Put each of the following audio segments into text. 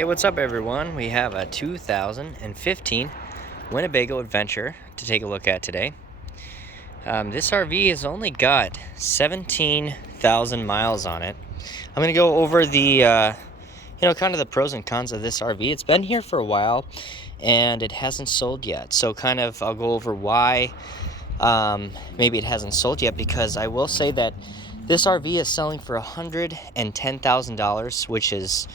Hey, what's up everyone? We have a 2015 Winnebago Adventurer to take a look at today. This RV has only got 17,000 miles on it. I'm going to go over the, kind of the pros and cons of this RV. It's been here for a while and it hasn't sold yet. So I'll go over why maybe it hasn't sold yet, because I will say that this RV is selling for $110,000, which is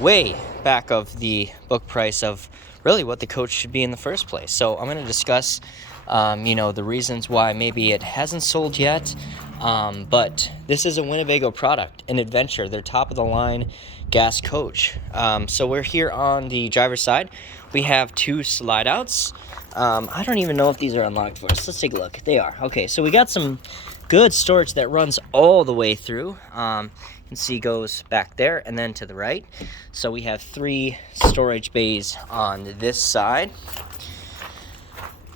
way back of the book price of really what the coach should be in the first place. So I'm going to discuss, the reasons why maybe it hasn't sold yet. But this is a Winnebago product, an adventure. They're top of the line gas coach. So we're here on the driver's side. We have two slide outs. I don't even know if these are unlocked for us. Let's take a look. They are. Okay, so we got some good storage that runs all the way through. You can see goes back there and then to the right. So we have 3 storage bays on this side.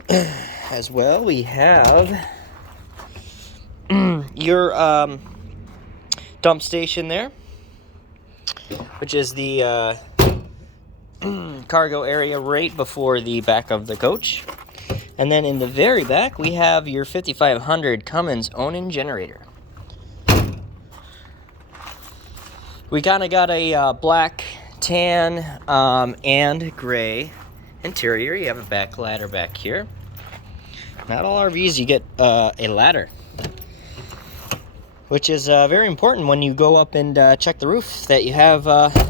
As well, we have your dump station there, which is the cargo area right before the back of the coach. And then in the very back, we have your 5500 Cummins Onan generator. We kind of got a black, tan, and gray interior. You have a back ladder back here. Not all RVs you get a ladder, which is very important when you go up and check the roof, that you have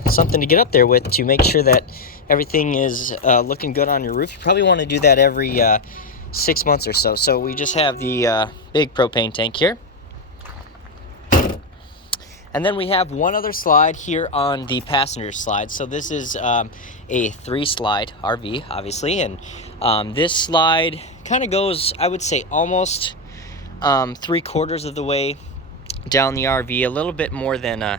something to get up there with to make sure that everything is looking good on your roof. You probably want to do that every 6 months or so. So we just have the big propane tank here. And then we have one other slide here on the passenger slide. So this is a 3-slide RV, obviously. And this slide kind of goes, I would say, almost 3/4 of the way down the RV, a little bit more than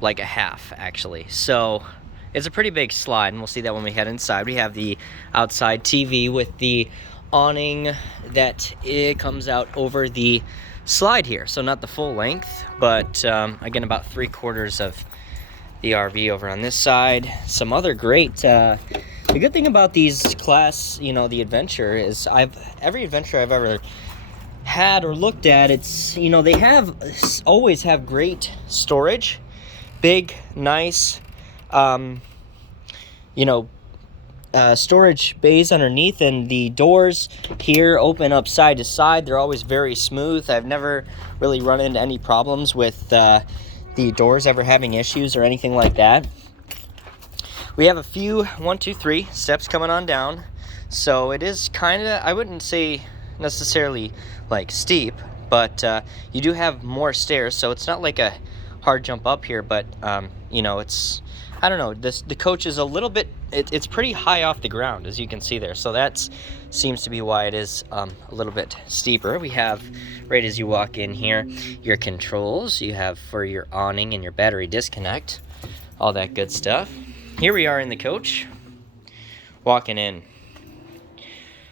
like a half, actually. So it's a pretty big slide, and we'll see that when we head inside. We have the outside TV with the awning that it comes out over the slide here. So not the full length, but again, about 3/4 of the RV over on this side. Some other great, the good thing about these class, the Adventure, is every Adventure I've ever had or looked at, it's, they always have great storage, big, nice, storage bays underneath, and the doors here open up side to side. They're always very smooth. I've never really run into any problems with the doors ever having issues or anything like that. We have a few 1, 2, 3 steps coming on down, so it is kind of, I wouldn't say necessarily like steep, but you do have more stairs, so it's not like a hard jump up here, but it's, I don't know, the coach is a little bit, it's pretty high off the ground, as you can see there, so that seems to be why it is a little bit steeper. We have, right as you walk in here, your controls. You have for your awning and your battery disconnect, all that good stuff. Here we are in the coach, walking in.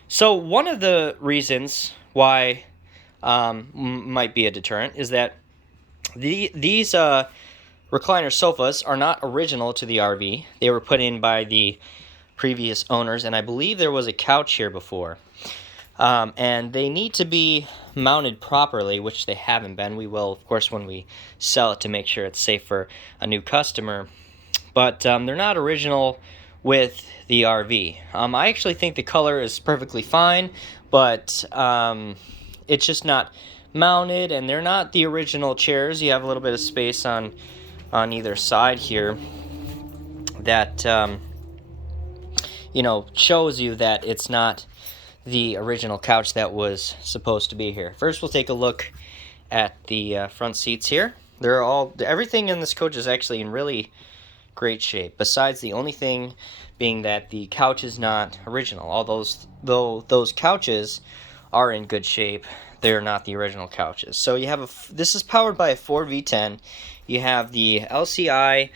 So one of the reasons why might be a deterrent is that these recliner sofas are not original to the RV. They were put in by the previous owners, and I believe there was a couch here before. And they need to be mounted properly, which they haven't been. We will, of course, when we sell it, to make sure it's safe for a new customer. But they're not original with the RV. I actually think the color is perfectly fine, but it's just not mounted, and they're not the original chairs. You have a little bit of space on either side here that shows you that it's not the original couch that was supposed to be here. First, we'll take a look at the front seats here. Everything in this coach is actually in really great shape, besides the only thing being that the couch is not original. Although those couches are in good shape, they're not the original couches. So you have this is powered by a 4V10. You have the LCI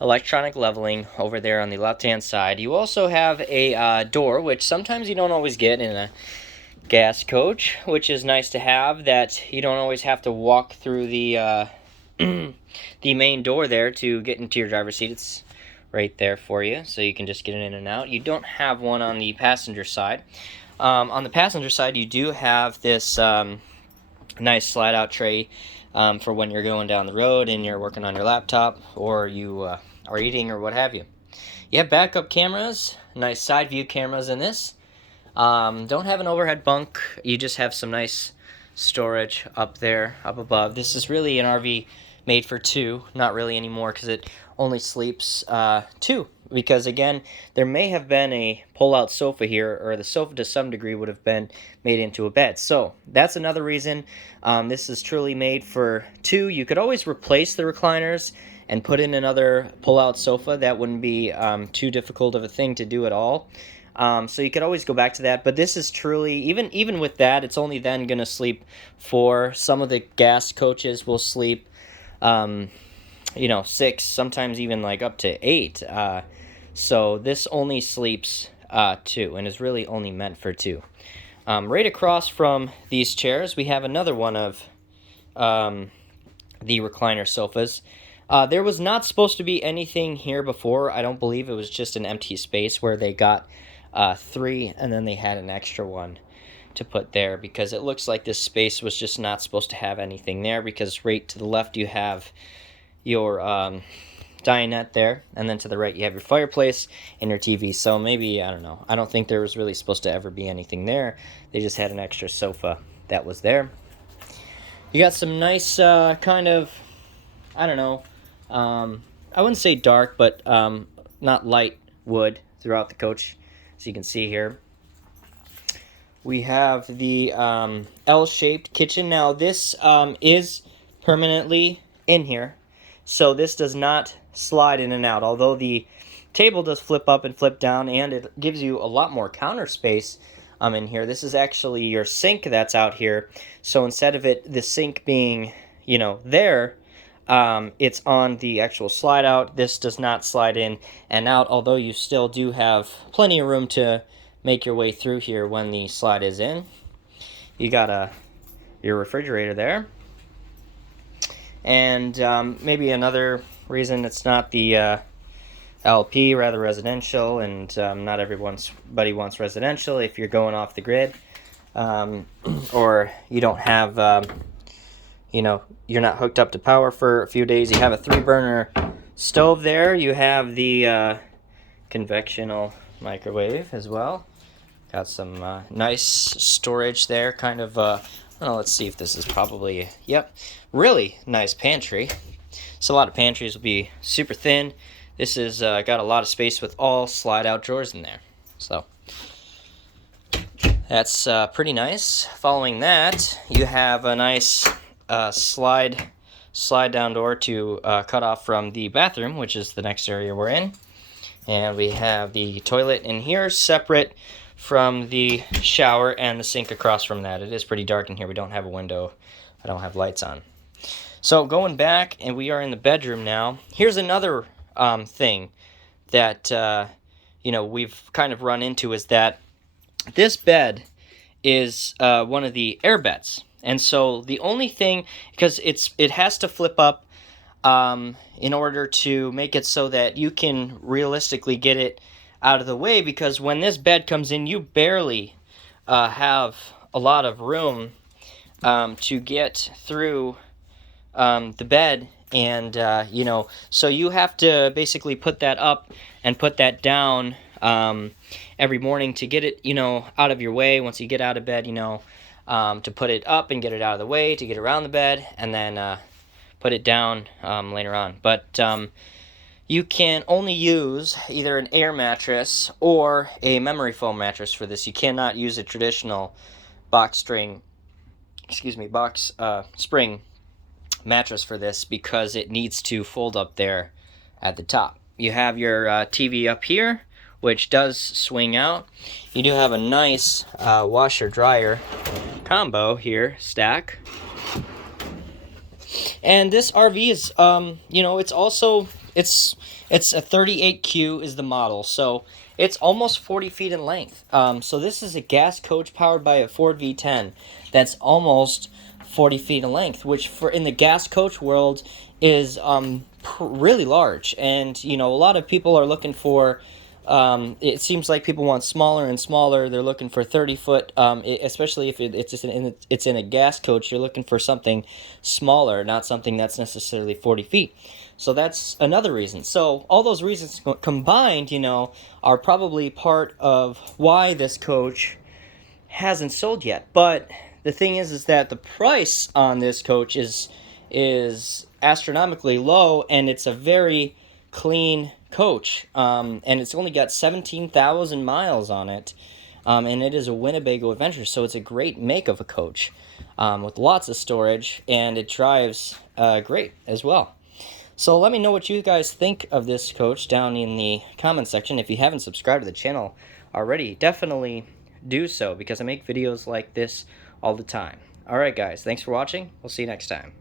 electronic leveling over there on the left-hand side. You also have a door, which sometimes you don't always get in a gas coach, which is nice to have, that you don't always have to walk through the the main door there to get into your driver's seat. It's right there for you, so you can just get in and out. You don't have one on the passenger side. On the passenger side, you do have this nice slide-out tray for when you're going down the road and you're working on your laptop, or you are eating or what have you. You have backup cameras, nice side view cameras in this. Don't have an overhead bunk. You just have some nice storage up there, up above. This is really an RV made for two, not really anymore because it only sleeps two. Because again, there may have been a pull-out sofa here, or the sofa to some degree would have been made into a bed. So that's another reason this is truly made for two. You could always replace the recliners and put in another pull-out sofa. That wouldn't be too difficult of a thing to do at all. So you could always go back to that, but this is truly, even with that, it's only then going to sleep four. Some of the gas coaches will sleep, 6, sometimes even like up to 8. So this only sleeps 2 and is really only meant for 2. Right across from these chairs, we have another one of the recliner sofas. There was not supposed to be anything here before. I don't believe it was just an empty space where they got 3 and then they had an extra one to put there, because it looks like this space was just not supposed to have anything there, because right to the left you have your dinette there, and then to the right you have your fireplace and your TV. So maybe, I don't know, I don't think there was really supposed to ever be anything there. They just had an extra sofa that was there. You got some nice kind of, I don't know, I wouldn't say dark, but not light wood throughout the coach, as you can see here. We have the L-shaped kitchen. Now this is permanently in here, so this does not slide in and out, although the table does flip up and flip down, and it gives you a lot more counter space in here. This is actually your sink that's out here, so instead of the sink being, there, it's on the actual slide out. This does not slide in and out, although you still do have plenty of room to make your way through here when the slide is in. You got your refrigerator there. And maybe another reason it's not the LP, rather residential, and not everybody wants residential if you're going off the grid, or you don't have, you're not hooked up to power for a few days. You have a 3-burner stove there. You have the convectional microwave as well. Got some nice storage there, kind of, let's see if this is probably, yep, really nice pantry. So a lot of pantries will be super thin. This is got a lot of space with all slide-out drawers in there. So that's pretty nice. Following that, you have a nice slide down door to cut off from the bathroom, which is the next area we're in. And we have the toilet in here, separate from the shower, and the sink across from that. It is pretty dark in here. We don't have a window. I don't have lights on. So going back, and we are in the bedroom now. Here's another thing that we've kind of run into, is that this bed is one of the air beds. And so the only thing, because it has to flip up in order to make it so that you can realistically get it out of the way, because when this bed comes in, you barely have a lot of room to get through the bed, and so you have to basically put that up and put that down every morning to get it out of your way. Once you get out of bed, to put it up and get it out of the way, to get around the bed, and then put it down later on. But you can only use either an air mattress or a memory foam mattress for this. You cannot use a traditional box spring mattress for this, because it needs to fold up there at the top. You have your TV up here, which does swing out. You do have a nice washer dryer combo here, stack. And this RV is it's a 38Q is the model, so it's almost 40 feet in length. So this is a gas coach powered by a Ford V10 that's almost 40 feet in length, which in the gas coach world is really large, and you know, a lot of people are looking for. It seems like people want smaller and smaller. They're looking for 30-foot, especially if it's in a gas coach. You're looking for something smaller, not something that's necessarily 40 feet. So that's another reason. So all those reasons combined, you know, are probably part of why this coach hasn't sold yet. But the thing is that the price on this coach is astronomically low, and it's a very clean coach. And it's only got 17,000 miles on it. And it is a Winnebago Adventurer, so it's a great make of a coach with lots of storage, and it drives great as well. So let me know what you guys think of this coach down in the comment section. If you haven't subscribed to the channel already, definitely do so, because I make videos like this all the time. Alright guys, thanks for watching. We'll see you next time.